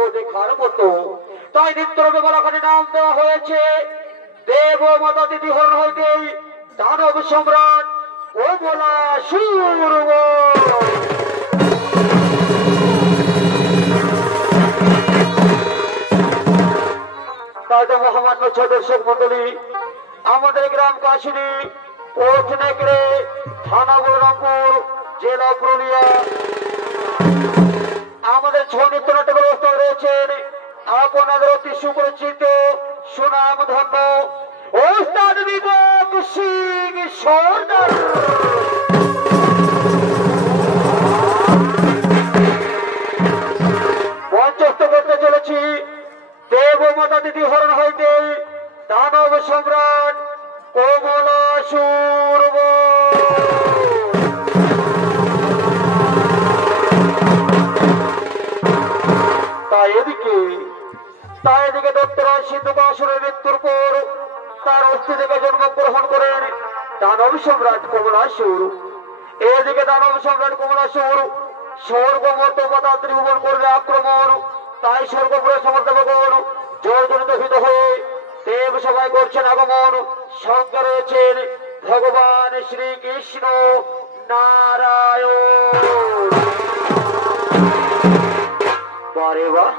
ও দেখার মতো। তাই নিত্যরূপে বলাখানে নাম দেওয়া হয়েছে দেব মাতা দিদি হরণ হইতে দানব সম্রাট ও বলা শুরু। তাই তো মহামান্য দর্শক মন্ডলী, আমাদের গ্রাম কাশিনী পোস্ট নেকড়ে থানা বলরামপুর জেলা পুরুলিয়া আমাদের ছৌ নৃত্য নাটকের অবস্থায় রয়েছেন আপনাদের অতি সুপরিচিত সুনাম ধন্য ওস্তাদ বিবেক সিং সরদার। মঞ্চস্থ করতে চলেছি দেব মাতা দিদি হরণ হইতে দানব সম্রাট কমলাসুর। তাই এদিকে দত্তরাজ সিন্ধুকাসুরের মৃত্যুর পর তার অস্থি থেকে জন্মগ্রহণ করেন দানব সম্রাট কমলাসুর। এদিকে দানব সম্রাট কমলাসুর স্বর্গমত মাতা ত্রিভুবন করবে আক্রমণ। তাই স্বর্গপুরের সমর্থ ভগবান জর্জরিত ভীত হয়ে দেব সভায় করছেন আগমন। সঙ্গে রয়েছেন ভগবান শ্রীকৃষ্ণ নারায়ণ। বারে বাহ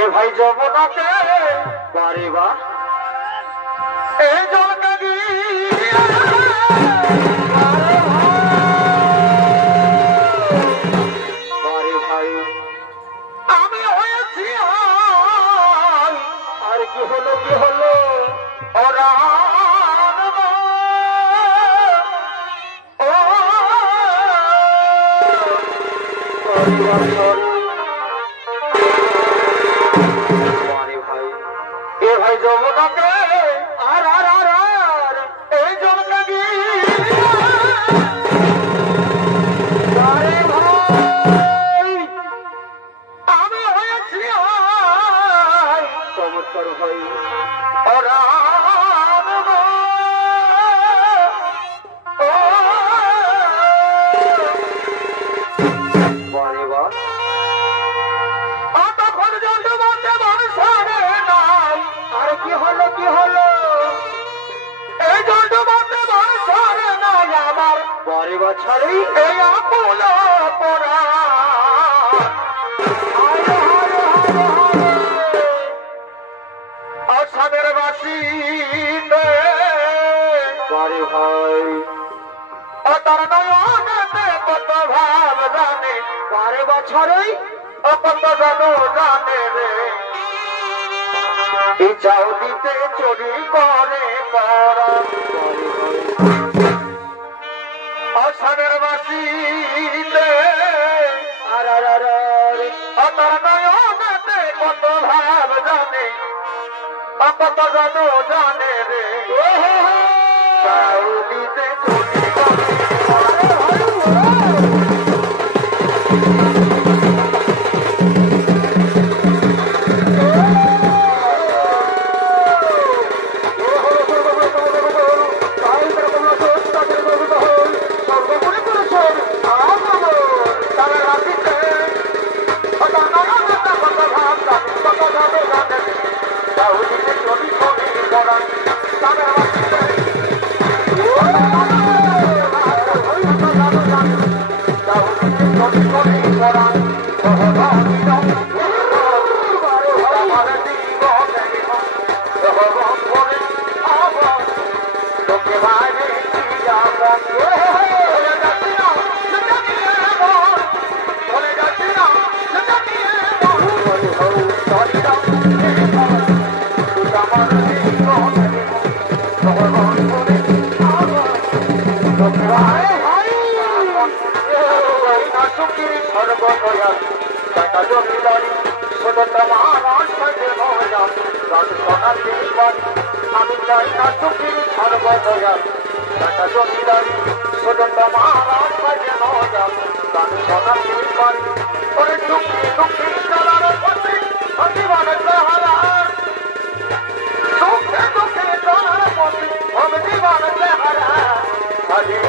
এ ভাই যমুনাতে বারে বাহ এই জলকে বারে ভাই আমি হয়েছি আর কি হলো ওরা ভাই যমুনাকে আর আর আর আর এই জলকে আমি হয়েছি চমৎকার ভাই ওরা বছরই এই আপোলা পড়া আসামের বাসী বাড়ি ভাই ও তার নয়নেতে কত ভাব জানে বারে বছরই ও কত জানে রে এই চাউনিতে চুরি করে পড়া আসামের বাসীতে আর তার নয়নেতে কত ভাব জানে কত জানে রে চাউনিতে চুরি করে আমি চাই না সুখী সর্বদয়া টাকা জমিদারি ছোটটা মহারাজ বাজে নজা গান শোনা তুমি পারি ওরে দুঃখী দুঃখী চলার পথে জীবনের চেহারা দুঃখে দুঃখে চলার পথে জীবনের চেহারা হাজির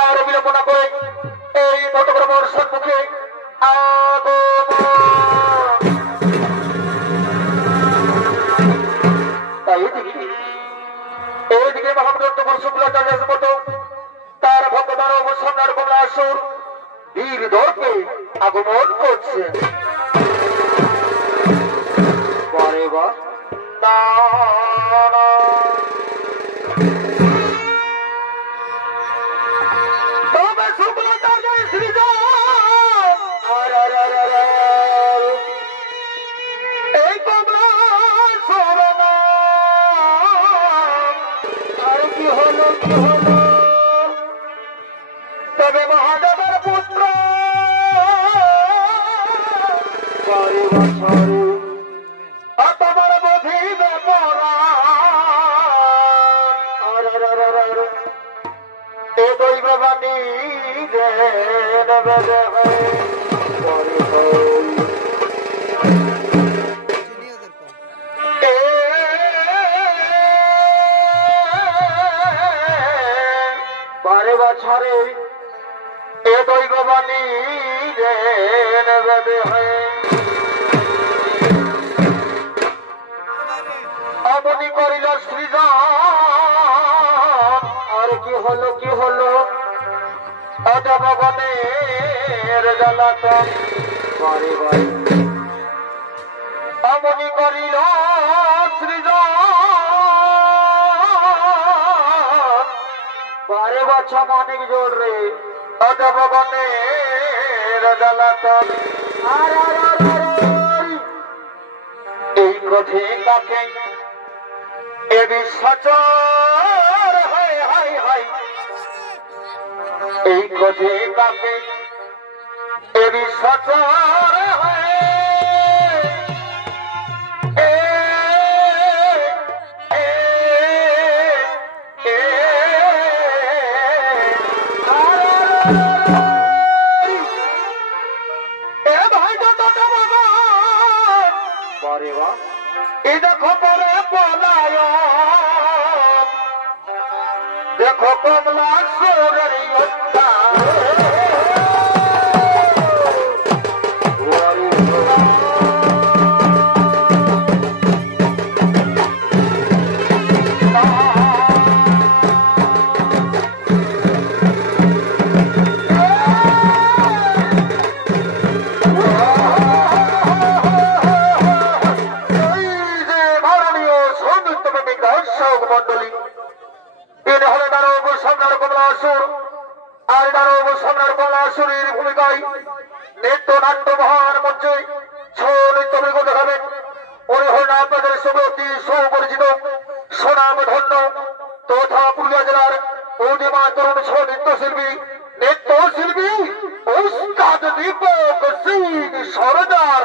আর বিলম্ব না করে এই মতগ্রমর সম্মুখে আগমন এইদিকে মহাগ্রন্থ শুক্লাচার্যের মতো তার ভক্তদার অবসন্নার কমলাসুর বীর দর্পে আগমন করছে। পরে বা তবে মহাদেবের পুত্র তোমার বুঝিবে এ দৈববাণী বারে বছরে এ দৈববাণী অমনি করিল সৃজন। আর কি হলো কি হলো অজবনের জ্বালাতন বারে বারে অমনি করিল সৃজন। বারে বছর অনেক জোর রে অজবনের জ্বালাতন। এই ক্রোধে কাকে এ বিশ্বাচর হাই হাই হাই। এই ক্রোধে কাকে এ বিশ্বাচর হাই। দেখো পরে পলায় দেখো কমলা সুরের যোদ্ধা। মন্ডলী এর হলে দানব সম্রাট কমলাসুর। আর দানব সম্রাট কমলাসুরের ভূমিকায় নৃত্য নাট্য মহান মঞ্চে ছৌ নৃত্য বিগত দেখাবেন। উনি হলেন আপনাদের সঙ্গে অতি সুপরিচিত সুনাম ধন্য তথা পুরুলিয়া জেলার অধিমা তরুণ ছৌ নৃত্যশিল্পী নৃত্যশিল্পী উস্তাদ দীপক সিং সরদার।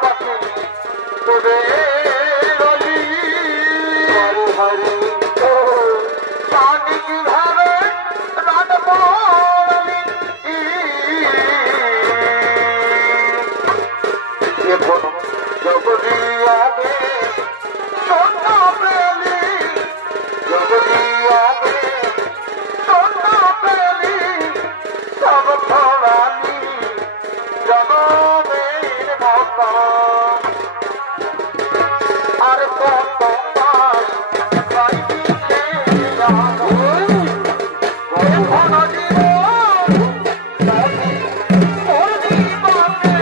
পাখি তবে রলি হরে হরে জানি কিভাবে রাত বলি এখন জগদিয়াবে সোনা প্রেমী জগদিয়াবে সোনা প্রেমী সব ফলানি জগমের মতো আর কত পাশ পাইছে ঘন জীবন ওর জীবনে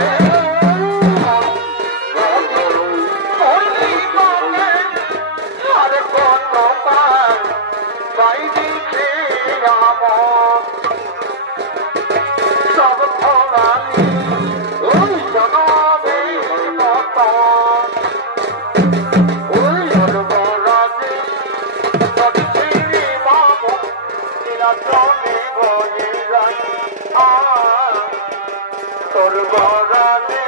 ওর জীবনে আর কত পাশ পাইছে আমার সব ফলানি ওই জগমের মতো ওই সর্বরাজে নদী ছিঁড়ে বাবু নীলাচলে বয়ে যায় সর্বরাজে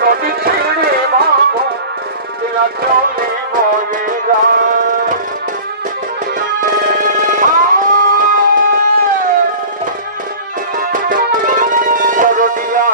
নদী ছিঁড়ে বাবু নীলাচলে বয়ে যায় সরদিয়া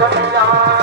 Thank you.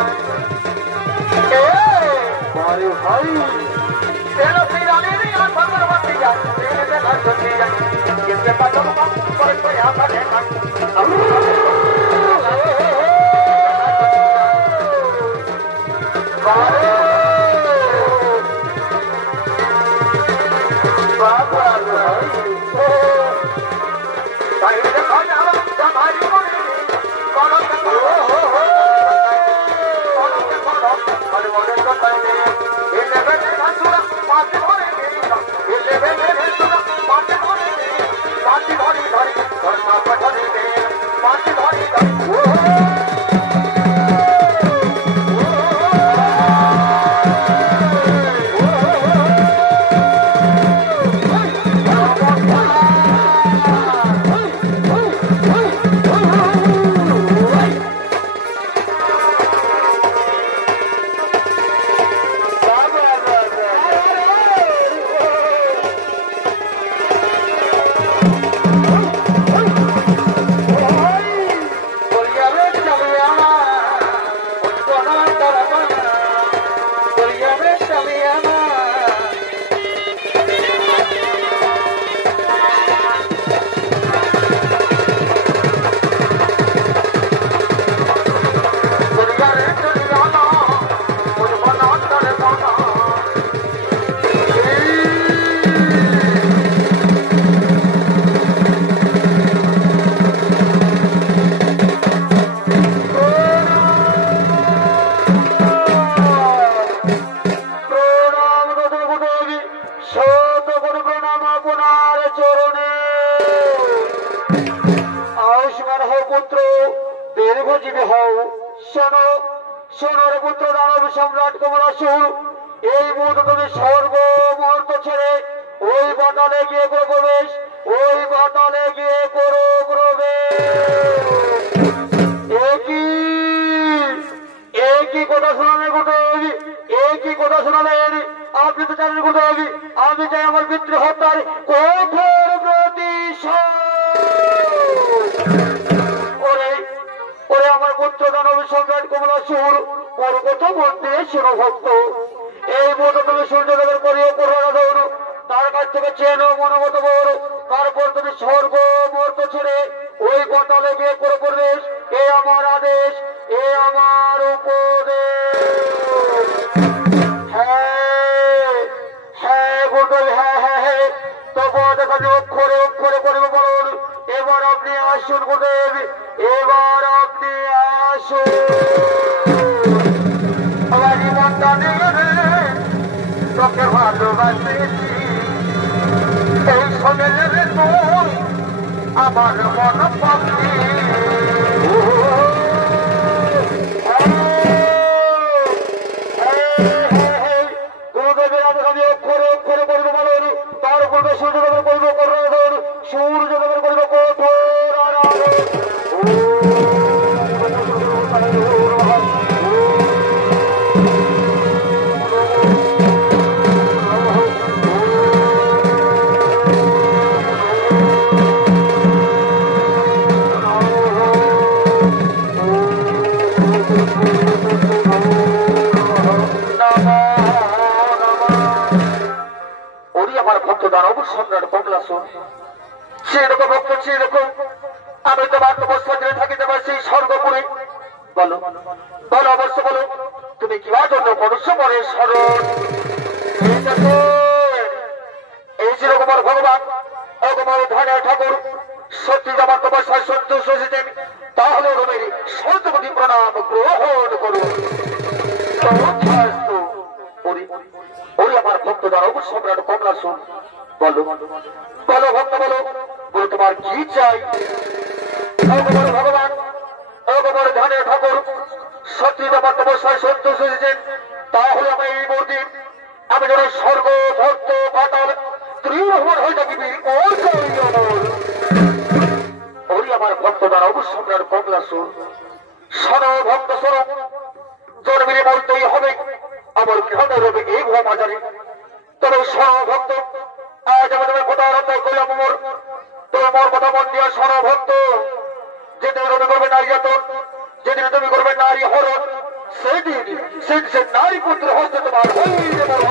সেদিন সে নারী পুত্র হচ্ছে তোমার হইতে পারো।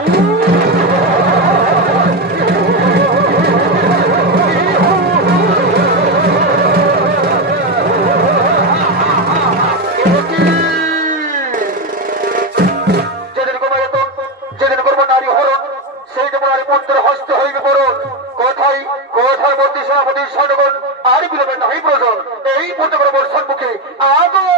যেদিন করবো নারী হরণ সেই তোমার পুত্র হস্ত হইবে বরণ। কোথায় কোথায় মন্ত্রী সভাপতি সনগণ আর বিলম্বে নাই প্রয়োজন। এই প্রত্যেকের সম্মুখে আগমন।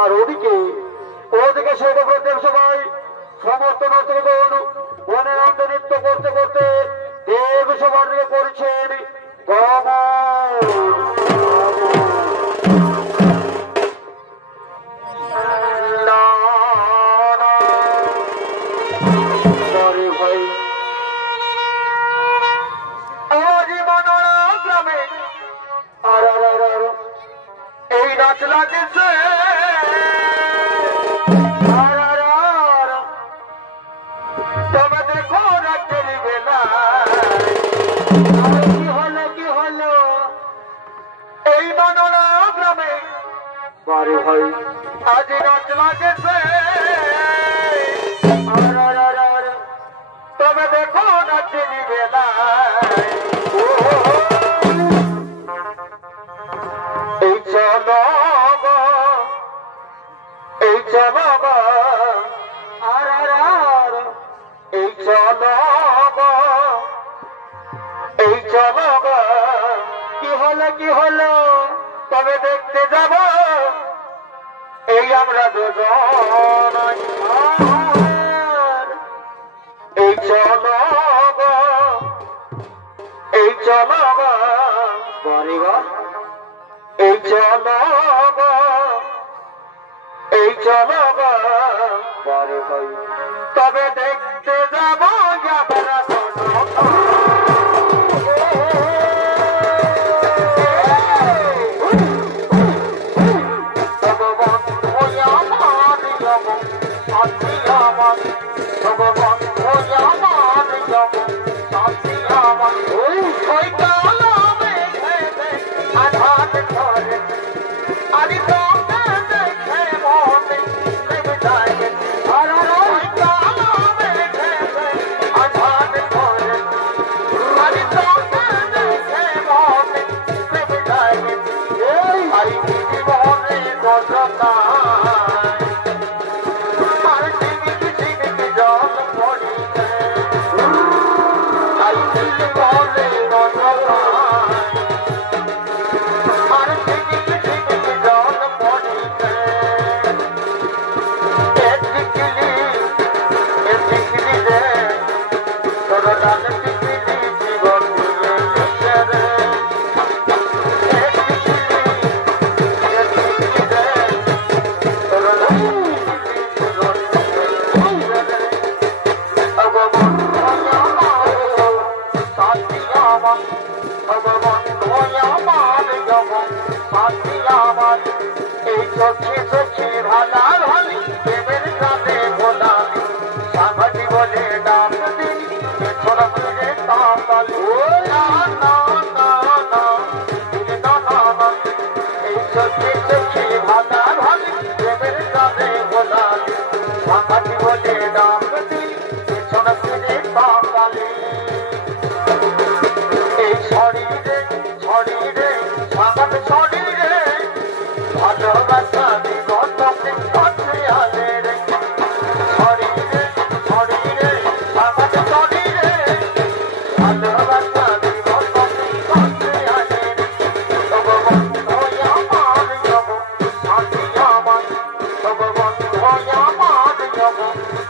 আর ওদিকে সবাই সমস্ত নৃত্যগণ বনে অন্ত নৃত্য করতে করতে দেব সবার দিকে করছেন গ্রামে এই নাচ লাগেছে তবে দেখো রাতের বেলা কি হলো এই মনোরা গ্রামে বারে ভাই আজ নাচ লাগেছে তবে দেখো রাতের বেলা এই চলো এই চলো এই চলো এই চলো কি হলো তবে দেখতে যাব এই আমরা দুজন এই চলো এই চলো পরিবার এই চলো এই চলো পরে ভাই তবে দেখতে যাব যাবরা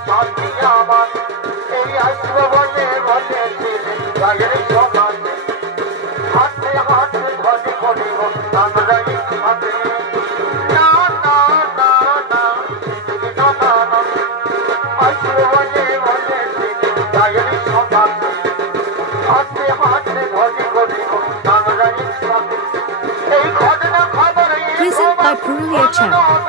সাথী আমার এই আসবো বলে বলে রাগের সমান হাতে হাতে ধরে করিব আমরা একসাথে না না না না না না না আসবো বলে বলে রাগের সমান হাতে হাতে ধরে করিব আমরা একসাথে এই ঘটনা খবর Present by Purulia Channel.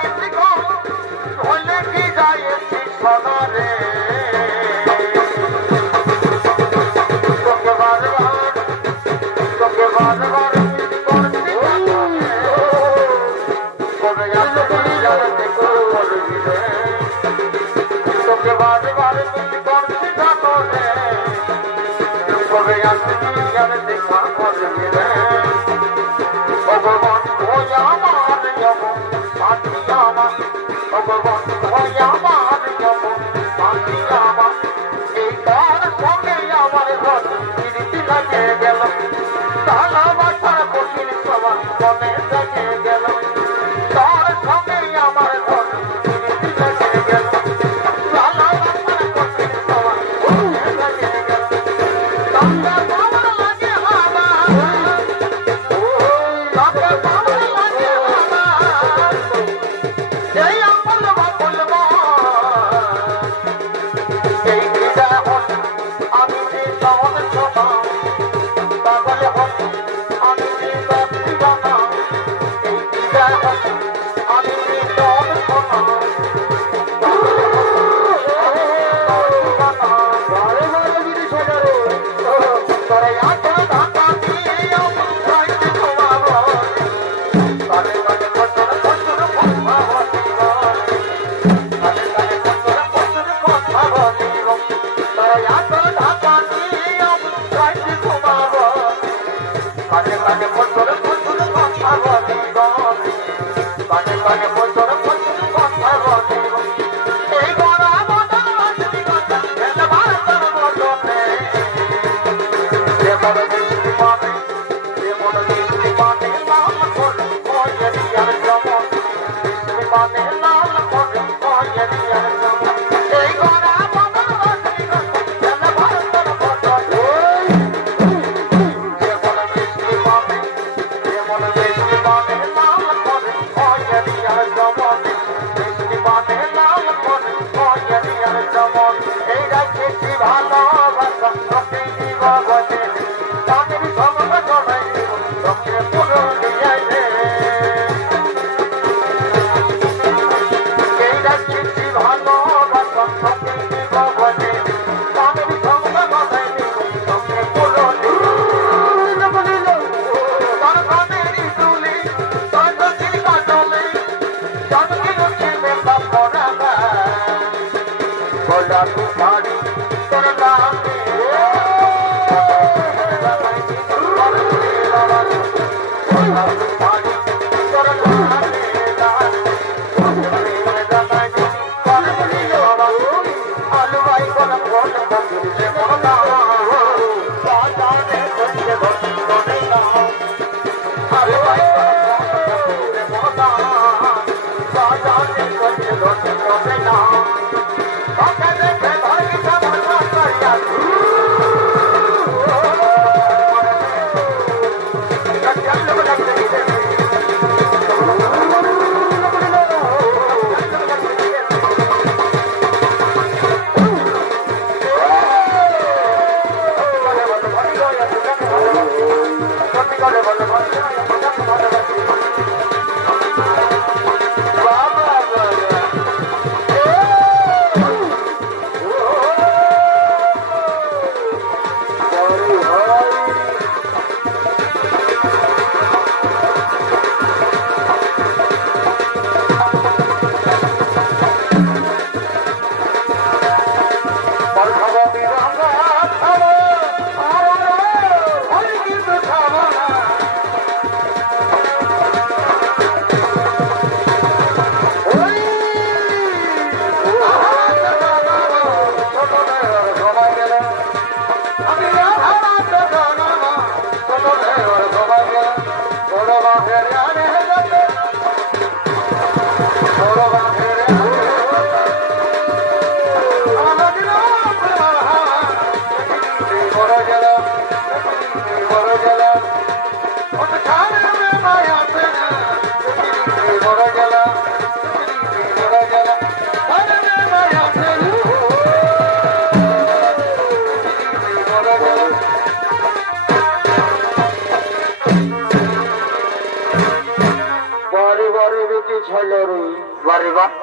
বাহ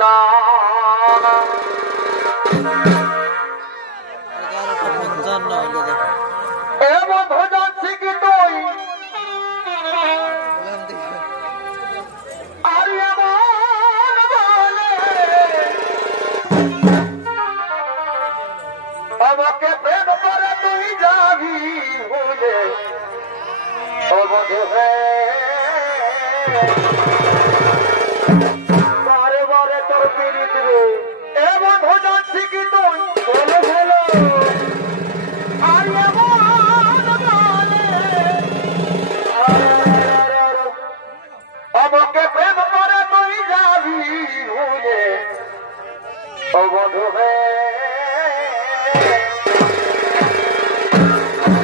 না এ বন্ধু যাচ্ছি কি তুই আর এমন বলে আমাকে প্রেম করে তুই যাবি বলে ও বন্ধু বারে বারে তোর পিড়িত রে এ বন্ধু যাচ্ছি কি তুই বলে বলো আর এমন বলে আমাকে প্রেম করে তুই যাবি ভুলে ও বন্ধু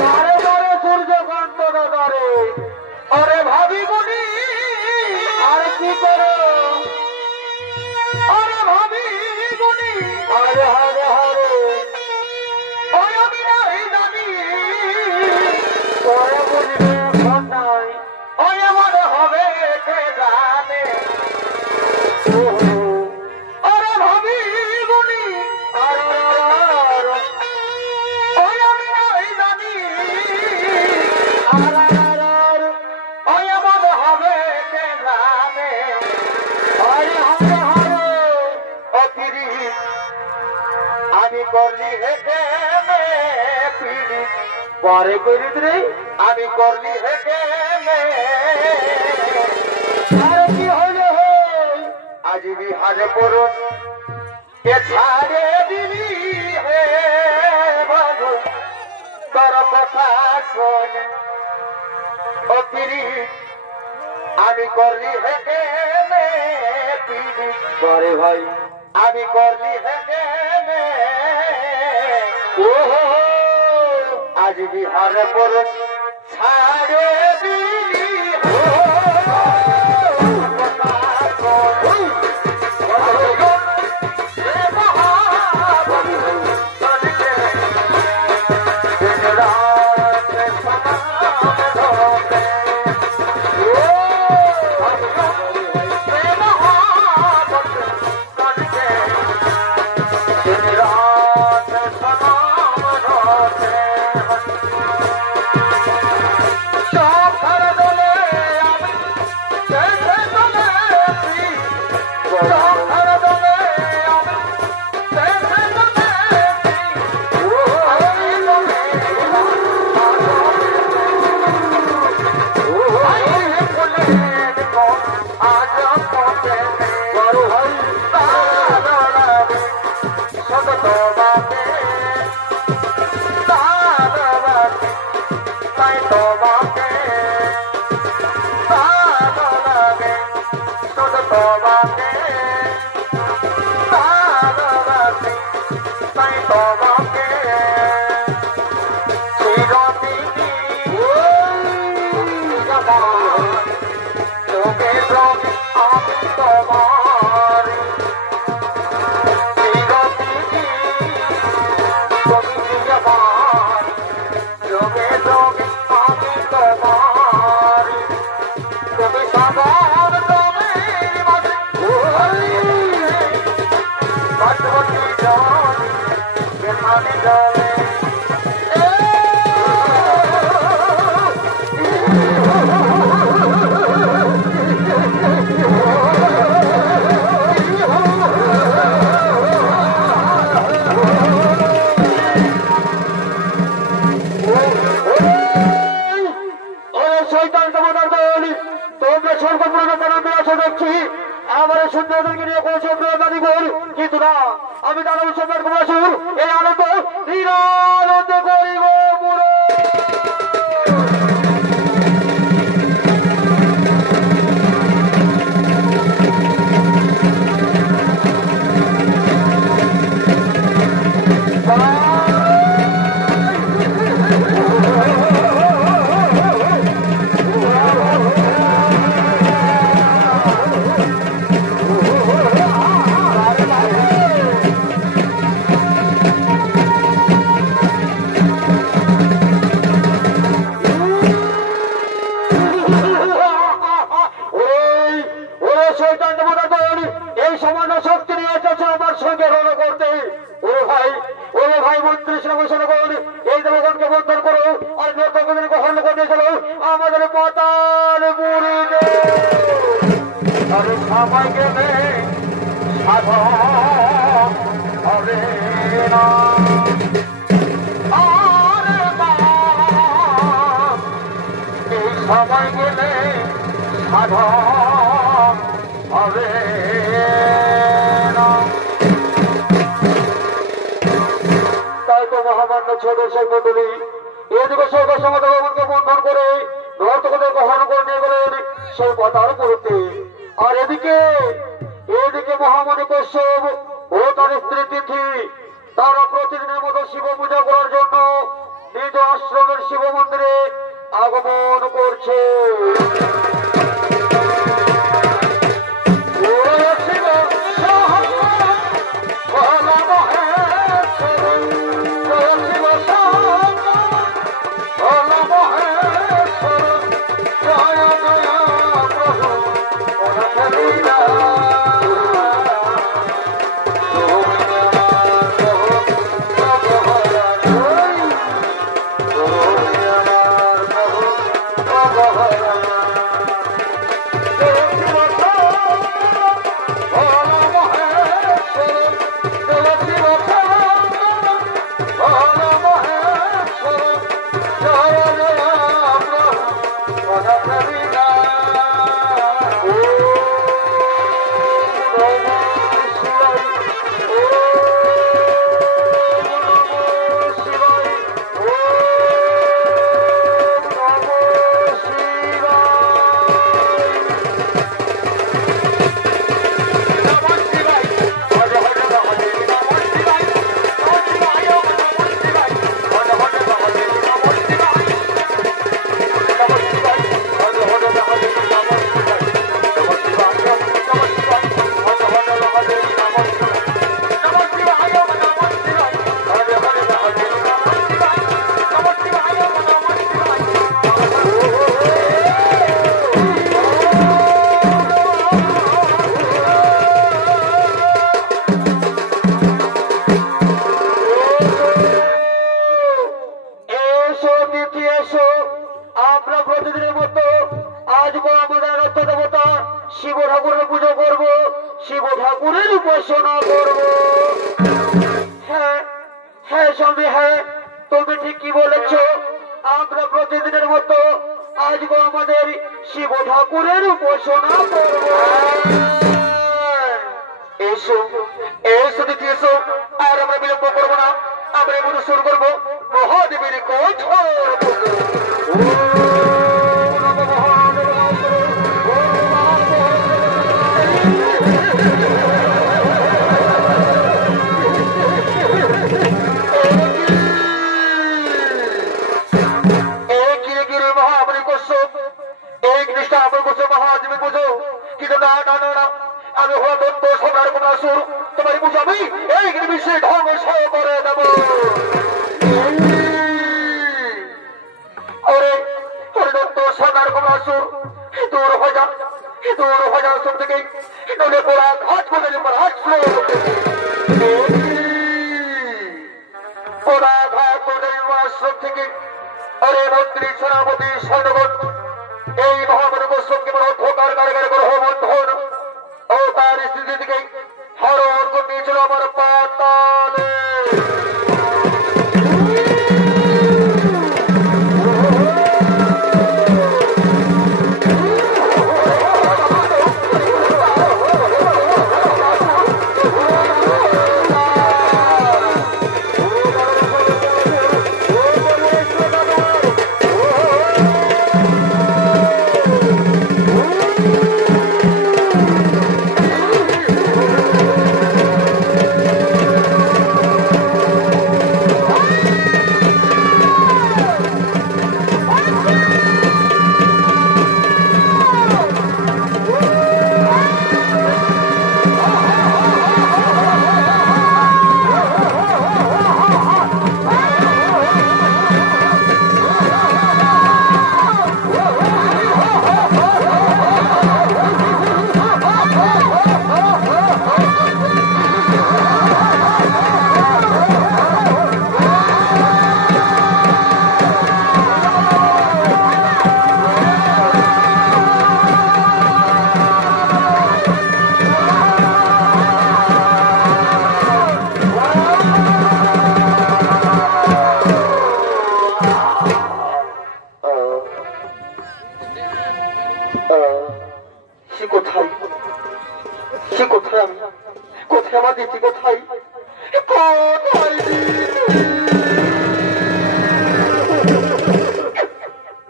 বারে বারে সূর্যকান্ত দাদারে আরে ভাবি গুনি আর কি করো আরে ভাবি গুনি আরে হারে হারে ওই আমি নাই জানি ওরে বুঝবে এখন নাই ওই আমার হবে কে জানে আরে ভাবি গুনি আরে ওই আমি নাই জানি আরে ওই আমার হবে কে জানে আরে হারে হারে ও পিড়ি আমি করলি হেঁটে পিড়ি পরে করিত রে আমি করলি হেঁটে আরে কি হইলে আজ বিহারে পড়ুন কে ছাড়ে দিলি হে বন্ধু তোর কথা শোন ও পিড়ি আমি করলি হেঁটে পিড়ি পরে ভাই আমি করলি হেঁটে ও আজ বিহারে পড়ুন ছাড়ে দিলি কিন্তু না আমি দানব সম্রাট কুমারসুর এই আনন্দ নিরানন্দ করিব পুরো দেবগণকে রণ করতে। ও ভাই মন্ত্রী শ্রমশন করুন, এই দেবগণকে বন্ধন করো আর নর্তকদের গ্রহণ করে চলো আমাদের পাতাল পুরীতে। আর সময় গেলে সাধন হবে না। সময় গেলে সাধন হবে না। তাই তো মহামান্য ছোট মন্ডলী এদিকে সরকার সমাজ ভবনকে বন্ধন করে নর্তকদের গ্রহণ করে নিয়ে গেলেন সেই পতার পুরীতে। আর এদিকে মহামণি কশ্যপ ও তার স্ত্রী তিথি তারা প্রতিদিনের মতো শিব পূজা করার জন্য নিজ আশ্রমের শিব মন্দিরে আগমন করছে। শিব ঠাকুরের পুজো করব, শিব ঠাকুরের উপাসনা করব। হ্যাঁ হ্যাঁ স্বামী, হ্যাঁ তুমি ঠিকই বলেছ। আমরা প্রতিদিনের মতো আজকে আমাদের শিব ঠাকুরের উপাসনা করব। এসো এসো দিদি এসো, আর আমরা বিলম্ব করবো না, আমরা এগুলো শুরু করবো মহাদেবের কঠোর আমি হলো দত্ত সোনার কুমাসুর, তোমার পুজো আমি এই নিমিষে ধ্বংস করে দেব। দত্ত সোনার কুমাসুর দূর হয়ে যা, দূর হয়ে যা সব থেকে, নলে পোড়া ঘাট করে আসলো পোড়া ঘাট করে আশ্রম থেকে। আরে মন্ত্রী সেনাপতি সৈন্যগণ এই মহামানব সঙ্গে ঢোকার কারাগারে গ্রহ বন্ধন ও তার স্থিতি থেকে হরণ করে নিয়েছিল আমার পাতালে। কোথায়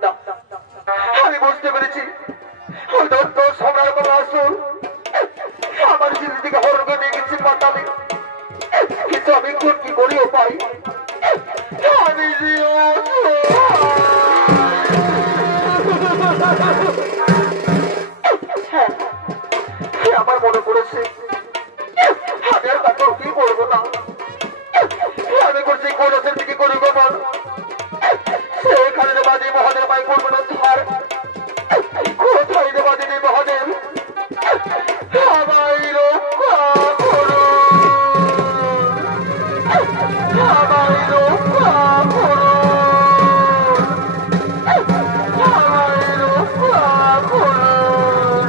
না, আমি বুঝতে পেরেছি ওই দত্ত সম্রাট কমলাসুর আমার জিন্দিকে হরকে নিয়ে গেছি পাতালে, কিন্তু আমি কোন কি করিও পাই আমি আমার মনে পড়েছে আমি আর তাকে কি করবো না, আমি করছি কৈলাসের দিকে করি গোবর সেখানে বাদী মহাদেব ভাই করবো না ধার, কোথায় বাদী নেই মহাদেব আমায় রক্ষা করুন, আমায় রক্ষা করুন, আমায় রক্ষা করুন।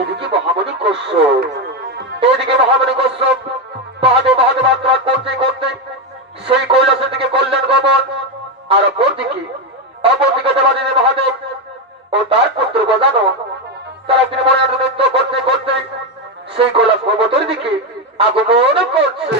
এদিকে মহামণি কশ্যপ, এদিকে মহামণি কশ্যপ মহাদেব মহাদেব আত্মা করতে করতে সেই কৈলাসের দিকে কল্যাণ গমন, আর অপরদিকে দেবাদিনী মহাদেব ও তার পুত্র গজানন তারা তিনি মনে নৃত্য করতে করতে সেই কৈলাস পর্বতের দিকে আগমন করছে।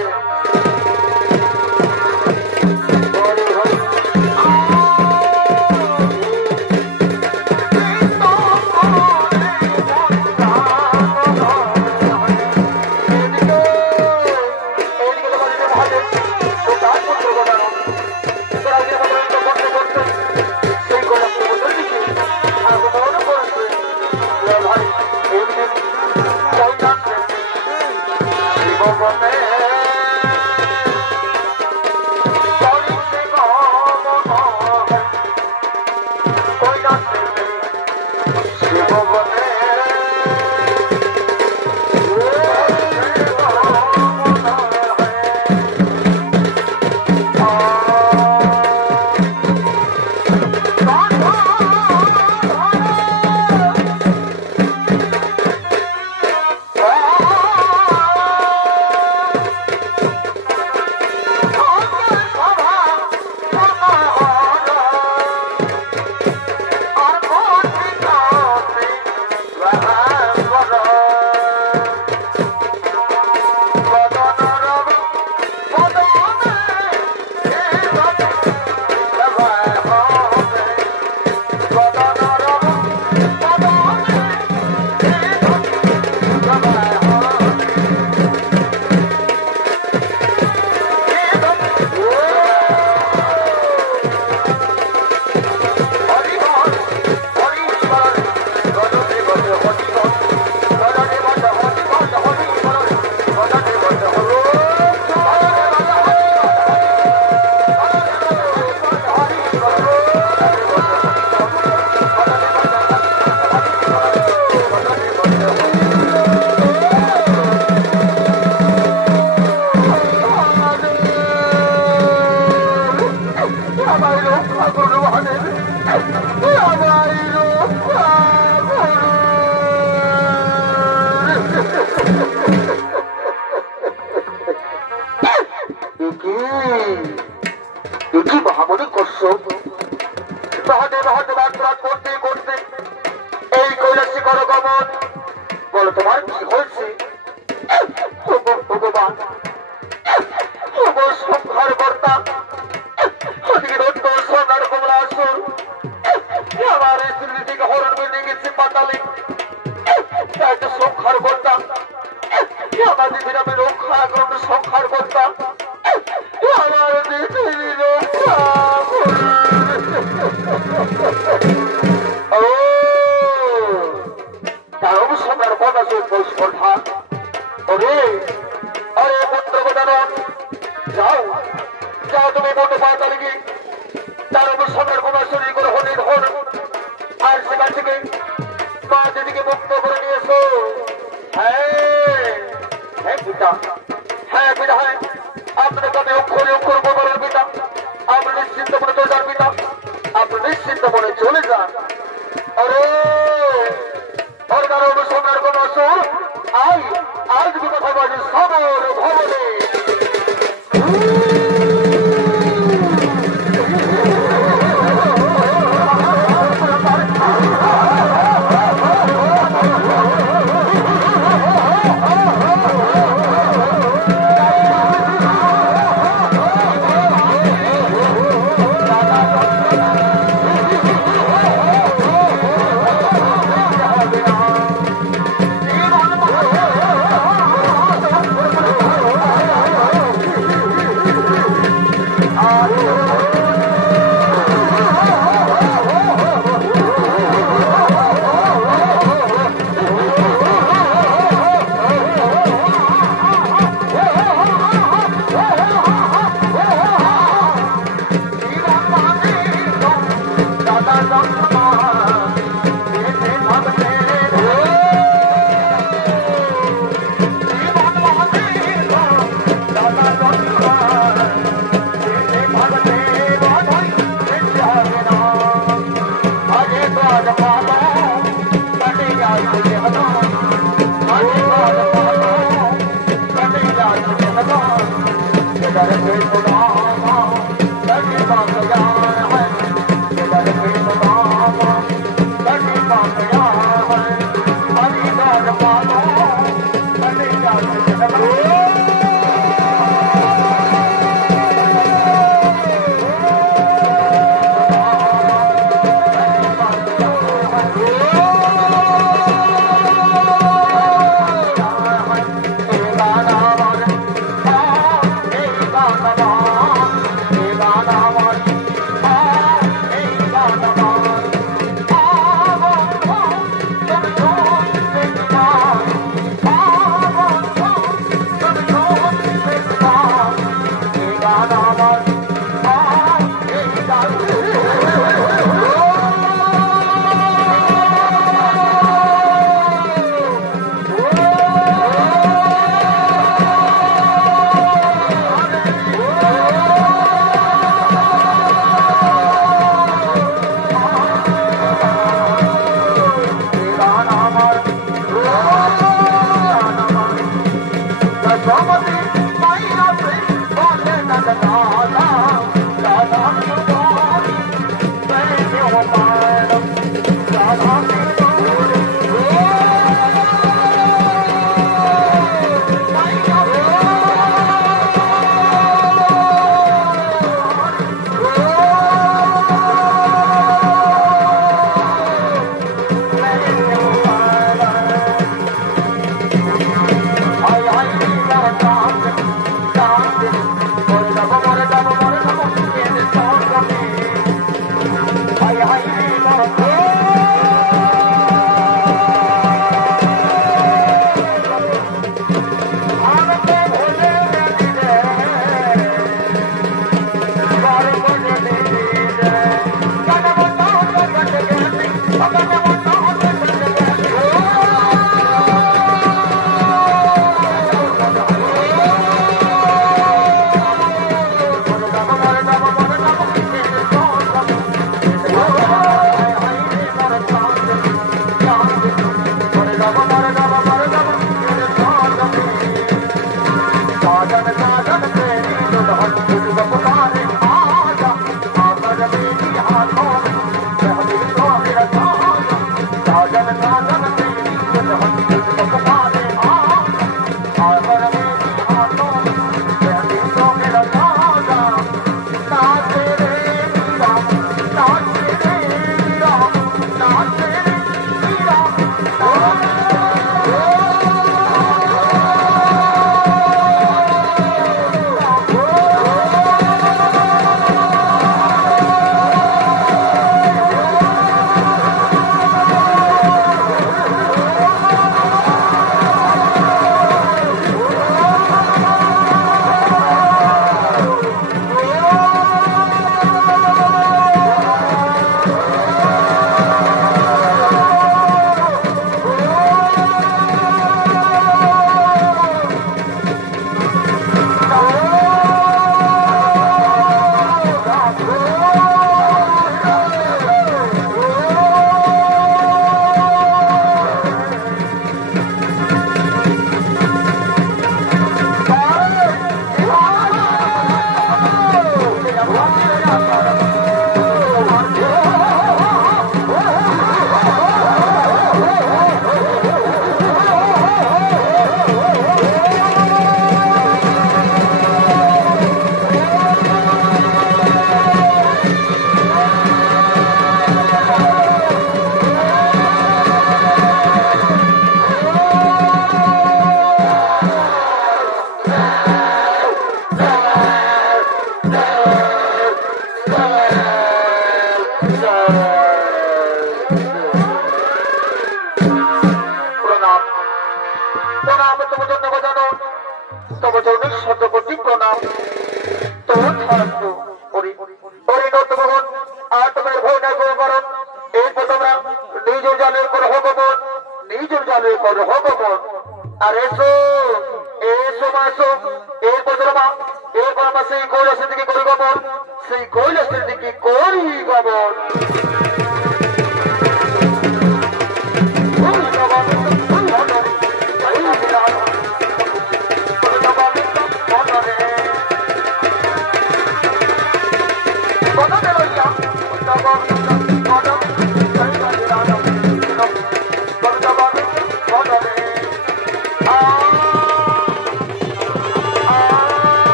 মহামণি কশ্যপ মহাদেব মহাদেব আত্মরাত করতে করতে এই কৈলাসে করো গমন, বলো তোমার কি হয়েছে ভগবান, সংহার কর্তা সোনার কমলাসুর আমার স্ত্রী থেকে হরণ করে নিয়ে গেছে পাতালে, একটা সংহার কর্তা আমার দিদির আমি রক্ষা করবো, সংহার কর্তা আমার দিদির রক্ষা ও তার অবসর কথা স্পর্ধা ওরে আরে পুত্র গজানন যাও যাও তুমি বন্ধু পাতালে গিয়ে তার অবসরের কমাশরী গ্রহণের হন আর সেখান থেকে মা দিদিকে মুক্ত করে নিয়েছো। হ্যাঁ হ্যাঁ পিতা, হ্যাঁ পিতা, হ্যাঁ আপনার কাছে অক্ষরে অক্ষর বদলের পিতা, আপনি নিশ্চিন্ত মনে চলে যান পিতা, আপনি নিশ্চিন্ত মনে চলে যান। আরে ওর তার অনুসন্ধান কোন আসুর আই আজ কি কথা বলি সবর ভবনে Oh!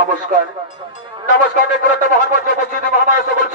নমস্কার নমস্কার, একটা মহান মঞ্চে উপস্থিত মহামায়া সকল